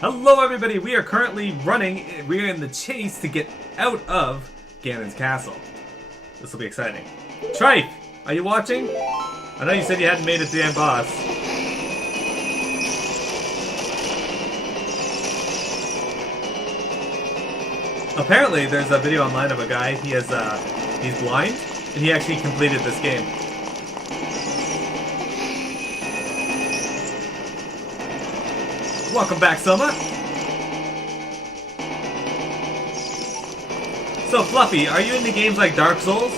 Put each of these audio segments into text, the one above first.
Hello everybody, we are currently running, we are in the chase to get out of Ganon's castle. This will be exciting. Trife, are you watching? I know you said you hadn't made it to the end boss. Apparently there's a video online of a guy, he's blind, and he actually completed this game. Welcome back, Selma. So, Fluffy, are you into games like Dark Souls?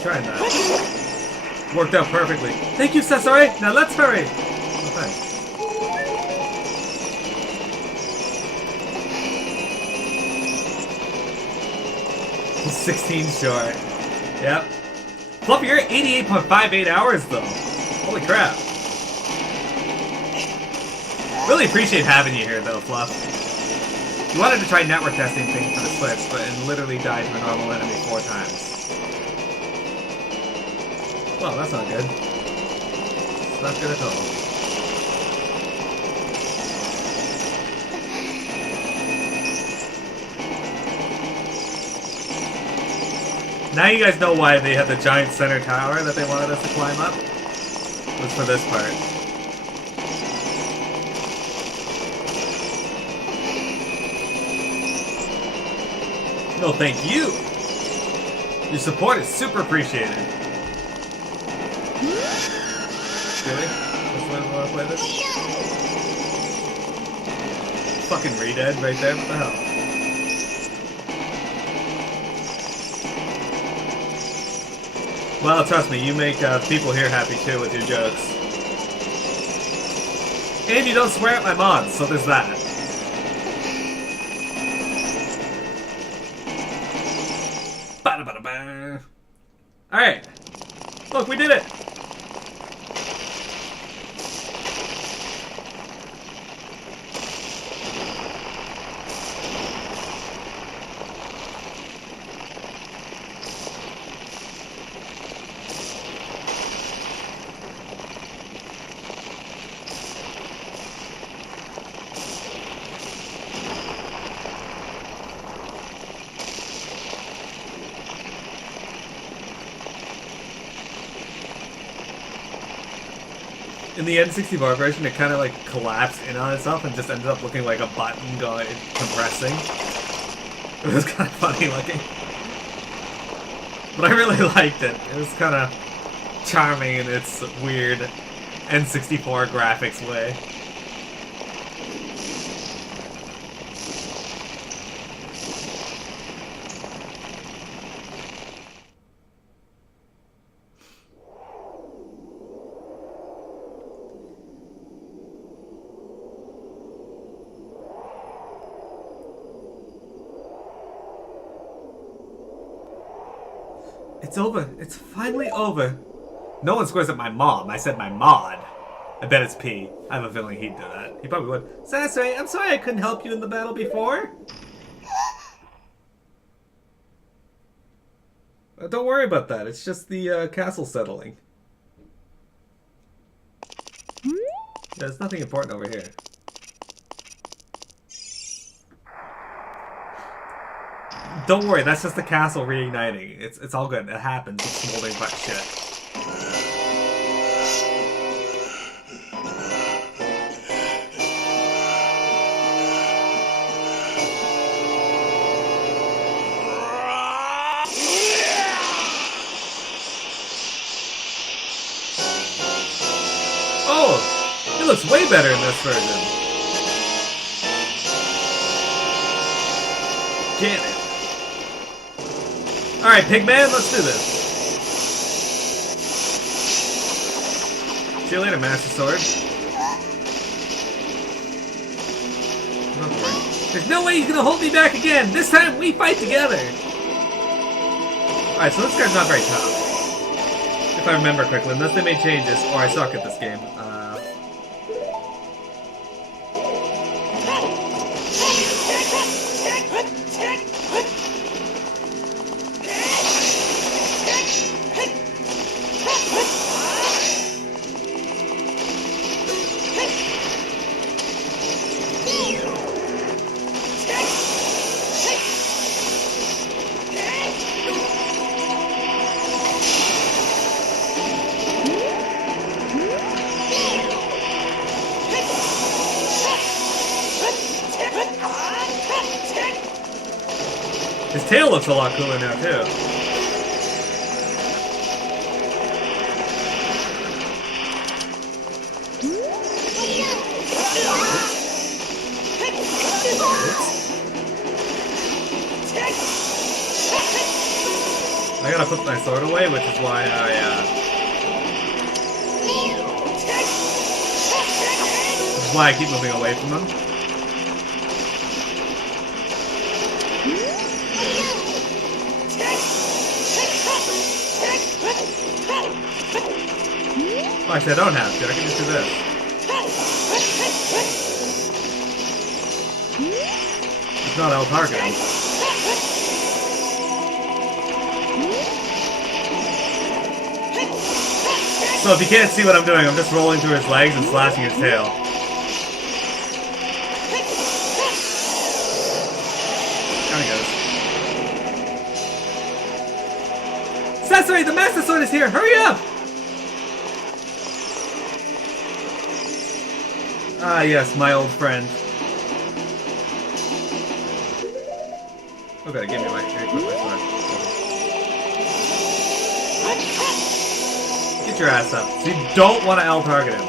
Trying that. Worked out perfectly. Thank you, Cesare! Now let's hurry! Okay. He's 16 short. Yep. Fluffy, you're at 88.58 hours though. Holy crap. Really appreciate having you here though, Fluff. You wanted to try network testing thing for the Switch, but it literally died to a normal enemy 4 times. Well, that's not good. It's not good at all. Now you guys know why they had the giant center tower that they wanted us to climb up. It was for this part. No, thank you! Your support is super appreciated. Really? That's the way we want to play this? Fucking Redead right there, what the hell? Well, trust me, you make people here happy too with your jokes. And you don't swear at my mods, so there's that. Ba-da-ba-da-ba. Alright. Look, we did it! In the N64 version, it kind of like collapsed in on itself and just ended up looking like a button going compressing. It was kind of funny looking. But I really liked it. It was kind of charming in its weird N64 graphics way. It's over. It's finally over. No one swears at my mom. I said my mod. I bet it's P. I have a feeling he'd do that. He probably would. Sasori, I'm sorry I couldn't help you in the battle before. Don't worry about that. It's just the castle settling. There's nothing important over here. Don't worry, that's just the castle reigniting. It's all good. It happens. It's smoldering hot shit. Oh! It looks way better in this version. Get it. Alright, Pigman, let's do this. See you later, Master Sword. Don't worry. There's no way he's gonna hold me back again! This time we fight together! Alright, so this guy's not very tough. If I remember correctly, unless they made changes, or I suck at this game. His tail looks a lot cooler now, too. I gotta put my sword away, which is why I keep moving away from them. Oh, actually, I don't have to. I can just do this. It's not L targeting. So if you can't see what I'm doing, I'm just rolling through his legs and slashing his tail. There he goes. Sasori, the Master Sword is here! Hurry up! Ah, yes, my old friend. Okay, give me my sword. Get your ass up. So you don't want to L target him.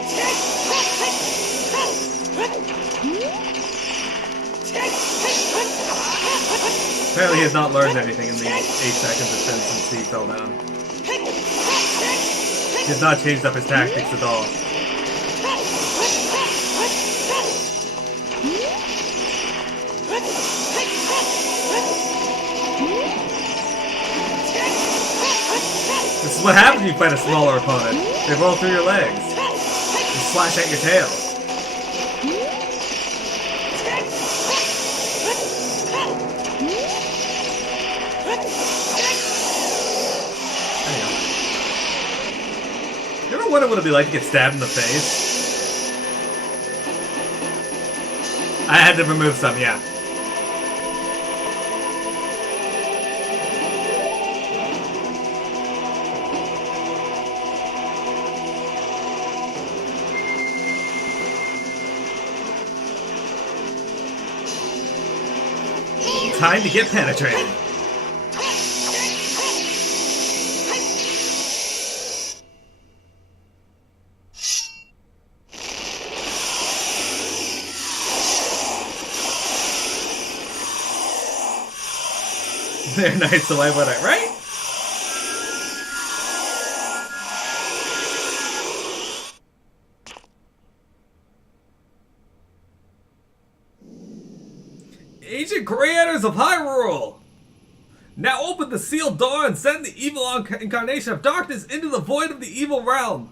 Apparently he has not learned anything in the 8 seconds it's been since he fell down. He has not changed up his tactics at all. This is what happens when you fight a smaller opponent. They roll through your legs and slash at your tail. You ever wonder what it'd be like to get stabbed in the face? I had to remove some, yeah. Time to get penetrated. They're nice, so why would I, right? Ancient creators of Hyrule! Now open the sealed door and send the evil incarnation of darkness into the void of the evil realm!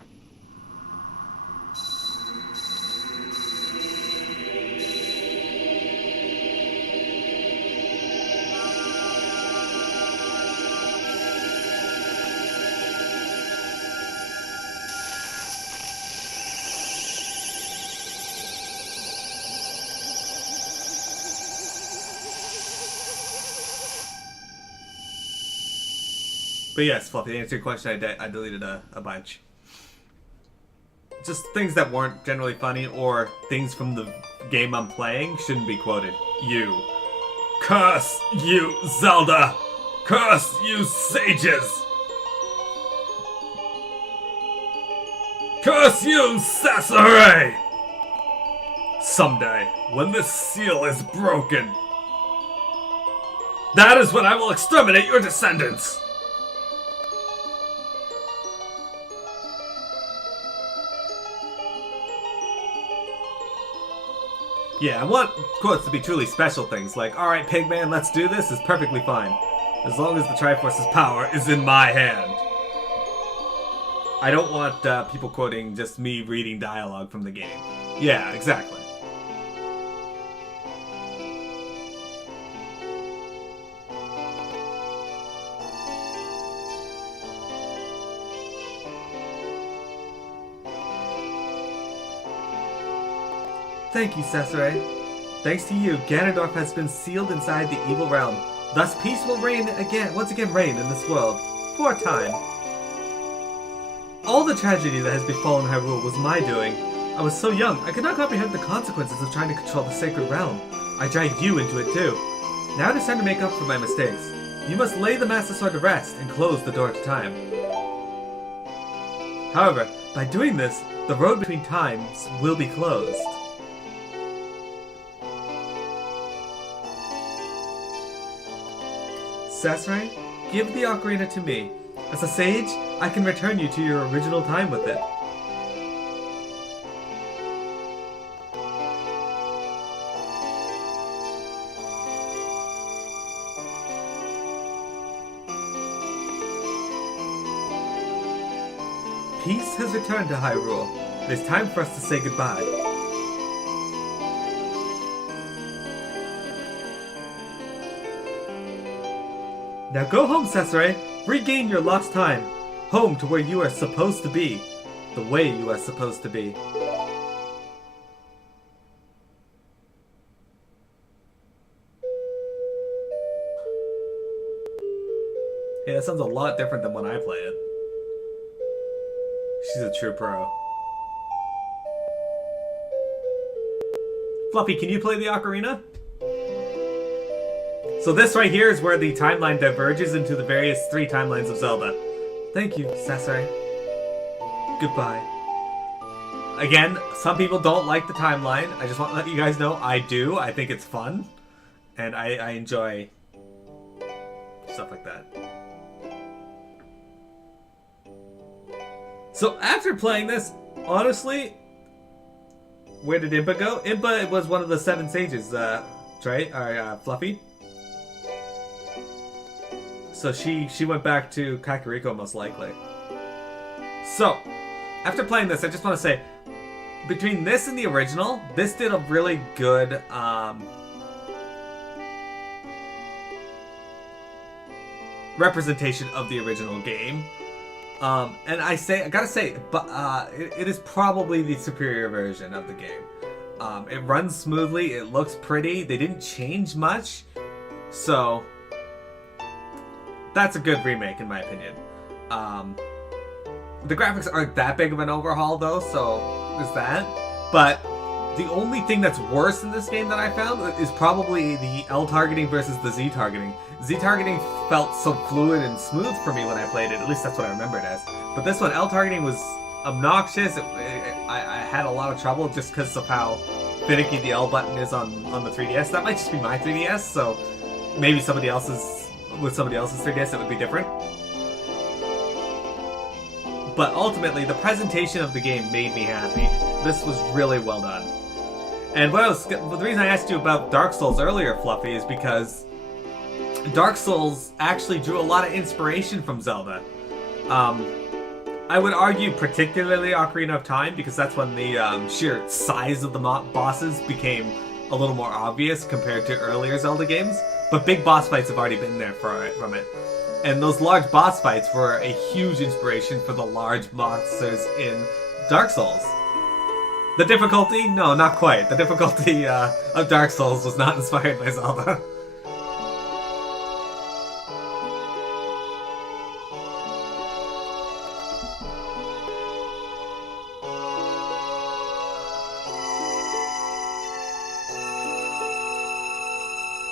But yes, Fluffy, to answer your question, I deleted a bunch. Just things that weren't generally funny or things from the game I'm playing shouldn't be quoted. You. Curse you, Zelda! Curse you, sages! Curse you, Sasori! Someday, when this seal is broken, that is when I will exterminate your descendants! Yeah, I want quotes to be truly special things, like, alright, Pigman, let's do this, is perfectly fine. As long as the Triforce's power is in my hand. I don't want people quoting just me reading dialogue from the game. Yeah, exactly. Thank you, Cesare. Thanks to you, Ganondorf has been sealed inside the evil realm. Thus peace will reign again, once again reign in this world. For a time. All the tragedy that has befallen Hyrule was my doing. I was so young, I could not comprehend the consequences of trying to control the sacred realm. I dragged you into it too. Now it is time to make up for my mistakes. You must lay the Master Sword to rest and close the door to time. However, by doing this, the road between times will be closed. Cesare, give the Ocarina to me. As a sage, I can return you to your original time with it. Peace has returned to Hyrule. It is time for us to say goodbye. Now go home, Cesare. Regain your lost time. Home to where you are supposed to be. The way you are supposed to be. Yeah, that sounds a lot different than when I play it. She's a true pro. Fluffy, can you play the Ocarina? So this right here is where the timeline diverges into the various 3 timelines of Zelda. Thank you, Cesare. Goodbye. Again, some people don't like the timeline. I just want to let you guys know I do. I think it's fun. And I enjoy stuff like that. So after playing this, honestly, where did Impa go? Impa was one of the 7 sages, Trey, or Fluffy. So she went back to Kakariko most likely. So, after playing this, I just want to say, between this and the original, this did a really good representation of the original game. And I gotta say, but it is probably the superior version of the game. It runs smoothly, it looks pretty, they didn't change much, so that's a good remake in my opinion. The graphics aren't that big of an overhaul though, so there's that. But the only thing that's worse in this game that I found is probably the L targeting versus the Z targeting. Z targeting felt so fluid and smooth for me when I played it, at least that's what I remember it as. But this one, L targeting was obnoxious. I had a lot of trouble just because of how finicky the L button is on the 3DS. That might just be my 3DS, so maybe somebody else's, with somebody else's 3DS it would be different. But ultimately, the presentation of the game made me happy. This was really well done. And the reason I asked you about Dark Souls earlier, Fluffy, is because Dark Souls actually drew a lot of inspiration from Zelda. I would argue particularly Ocarina of Time, because that's when the sheer size of the bosses became a little more obvious compared to earlier Zelda games. But big boss fights have already been there from it. And those large boss fights were a huge inspiration for the large monsters in Dark Souls. The difficulty? No, not quite. The difficulty of Dark Souls was not inspired by Zelda.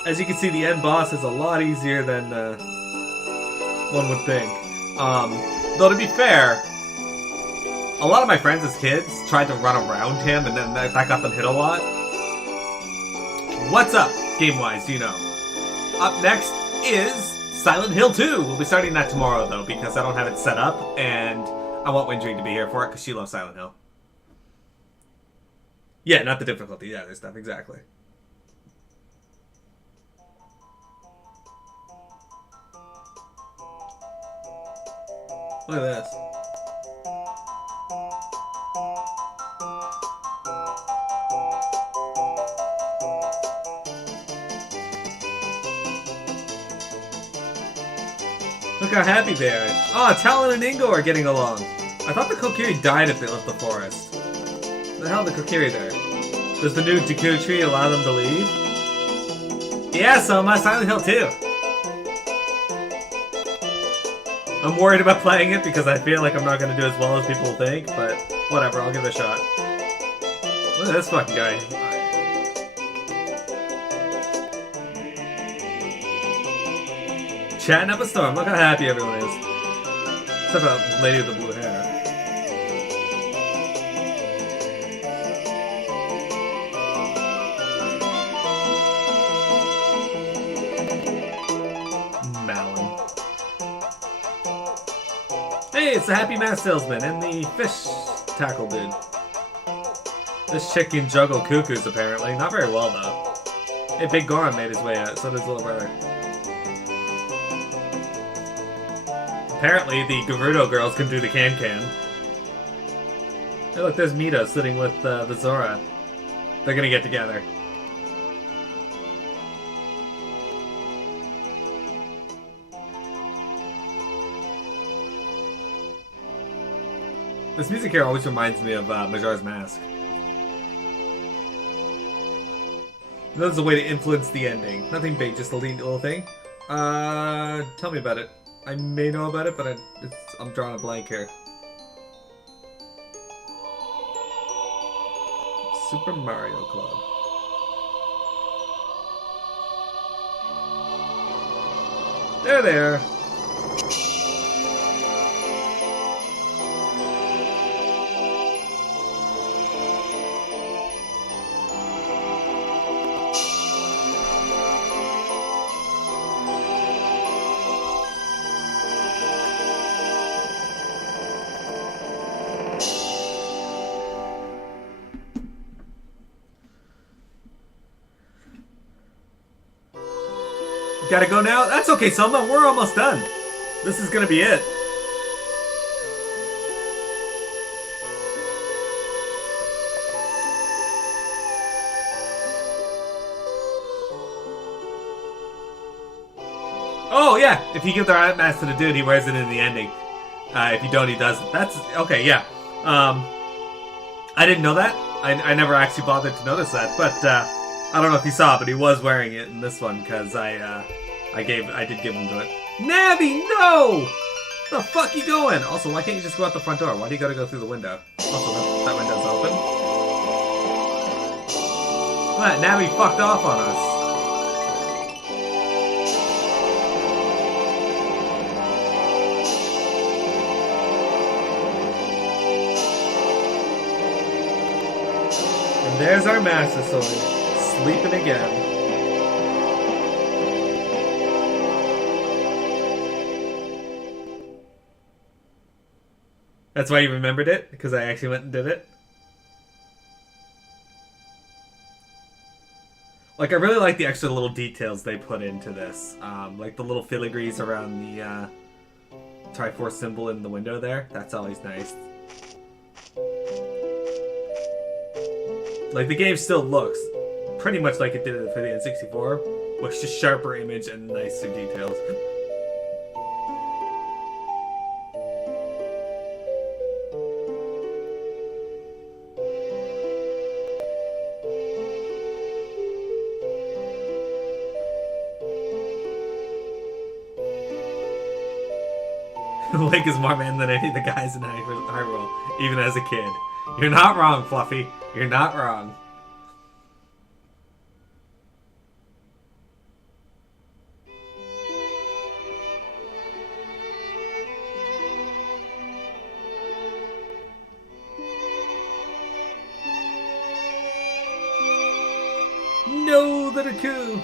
As you can see, the end boss is a lot easier than one would think. Though to be fair, a lot of my friends as kids tried to run around him, and then that got them hit a lot. What's up, game-wise, do you know? Up next is Silent Hill 2. We'll be starting that tomorrow, though, because I don't have it set up, and I want Windring to be here for it, because she loves Silent Hill. Yeah, not the difficulty. Yeah, there's stuff, exactly. Look at this. Look how happy they are. Oh, Talon and Ingo are getting along. I thought the Kokiri died if they left the forest. The hell, the Kokiri there? Does the new Deku tree allow them to leave? Yeah, so my Silent Hill 2. I'm worried about playing it because I feel like I'm not going to do as well as people think, but whatever, I'll give it a shot. Look at this fucking guy. Chatting up a storm. Look how happy everyone is. Except for that lady with the blue hair. Malin. Hey, it's the Happy Mask Salesman and the fish tackle dude. This chick can juggle cuckoos, apparently. Not very well, though. Hey, Big Goron made his way out, so does his little brother. Apparently, the Gerudo girls can do the can-can. Hey, look, there's Mita sitting with the Zora. They're gonna get together. This music here always reminds me of Majora's Mask. There's a way to influence the ending. Nothing big, just a little thing. Tell me about it. I may know about it, but I'm drawing a blank here. Super Mario Club. There they are. Gotta go now? That's okay, Selma. We're almost done. This is gonna be it. Oh, yeah. If you give the mask to the dude, he wears it in the ending. If you don't, he doesn't. That's... Okay, yeah. I didn't know that. I never actually bothered to notice that, but, I don't know if you saw, but he was wearing it in this one because I did give him to it. Navi, no! The fuck you going? Also, why can't you just go out the front door? Why do you gotta go through the window? Also, that window's open. What? Navi fucked off on us. And there's our Master Sword. Sleeping again. That's why you remembered it? Because I actually went and did it? Like, I really like the extra little details they put into this. Like the little filigrees around the Triforce symbol in the window there. That's always nice. Like, the game still looks pretty much like it did for the N64, with just sharper image and nicer details. Link is more man than any of the guys in Hyrule, even as a kid. You're not wrong, Fluffy. You're not wrong. No, the Deku!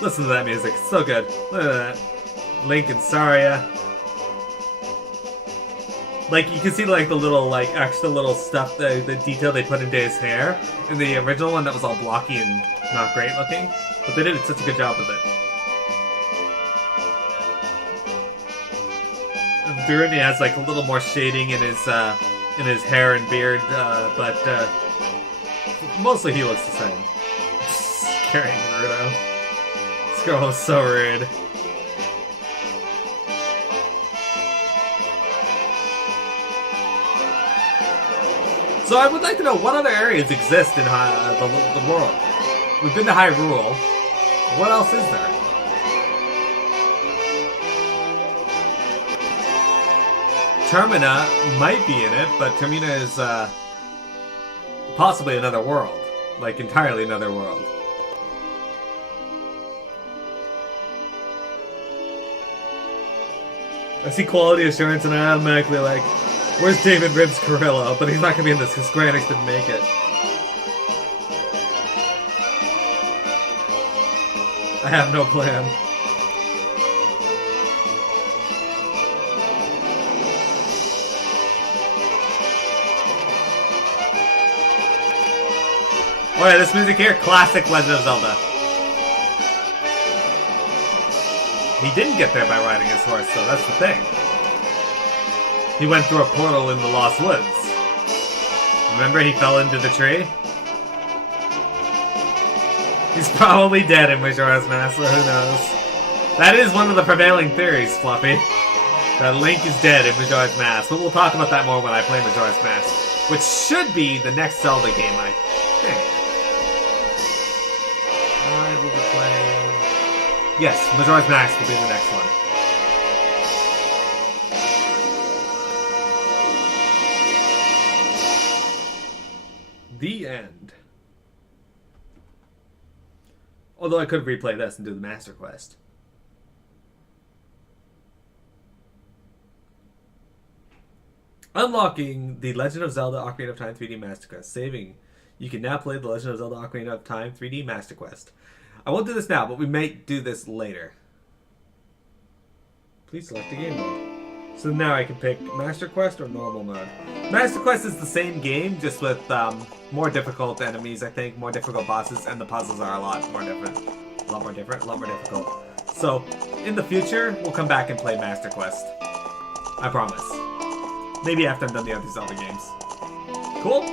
Listen to that music, it's so good. Look at that. Link and Saria. Like, you can see, like, the little, like, extra little stuff, the detail they put into his hair. In the original one, that was all blocky and not great looking. But they did such a good job with it. Durin has, like, a little more shading in his hair and beard, but mostly he looks the same. Carrying Naruto. This girl was so rude. So I would like to know what other areas exist in the world. We've been to Hyrule. What else is there? Termina might be in it, but Termina is possibly another world. Like, entirely another world. I see quality assurance and I automatically like, where's David Ribbs Carrillo? But he's not gonna be in this because Square Enix didn't make it. I have no plan. Oh yeah, this music here, classic Legend of Zelda. He didn't get there by riding his horse, though, that's the thing. He went through a portal in the Lost Woods. Remember he fell into the tree? He's probably dead in Majora's Mask, so who knows. That is one of the prevailing theories, Fluffy. That Link is dead in Majora's Mask, but we'll talk about that more when I play Majora's Mask. Which should be the next Zelda game, I think. I will be playing... Yes, Majora's Mask will be the next one. The end. Although I could replay this and do the Master Quest. Unlocking the Legend of Zelda Ocarina of Time 3D Master Quest. Saving. You can now play the Legend of Zelda Ocarina of Time 3D Master Quest. I won't do this now, but we may do this later. Please select a game mode. So now I can pick Master Quest or normal mode. Master Quest is the same game, just with more difficult enemies, I think, more difficult bosses, and the puzzles are a lot more different. A lot more difficult. So, in the future, we'll come back and play Master Quest. I promise. Maybe after I'm done the other Zelda games. Cool?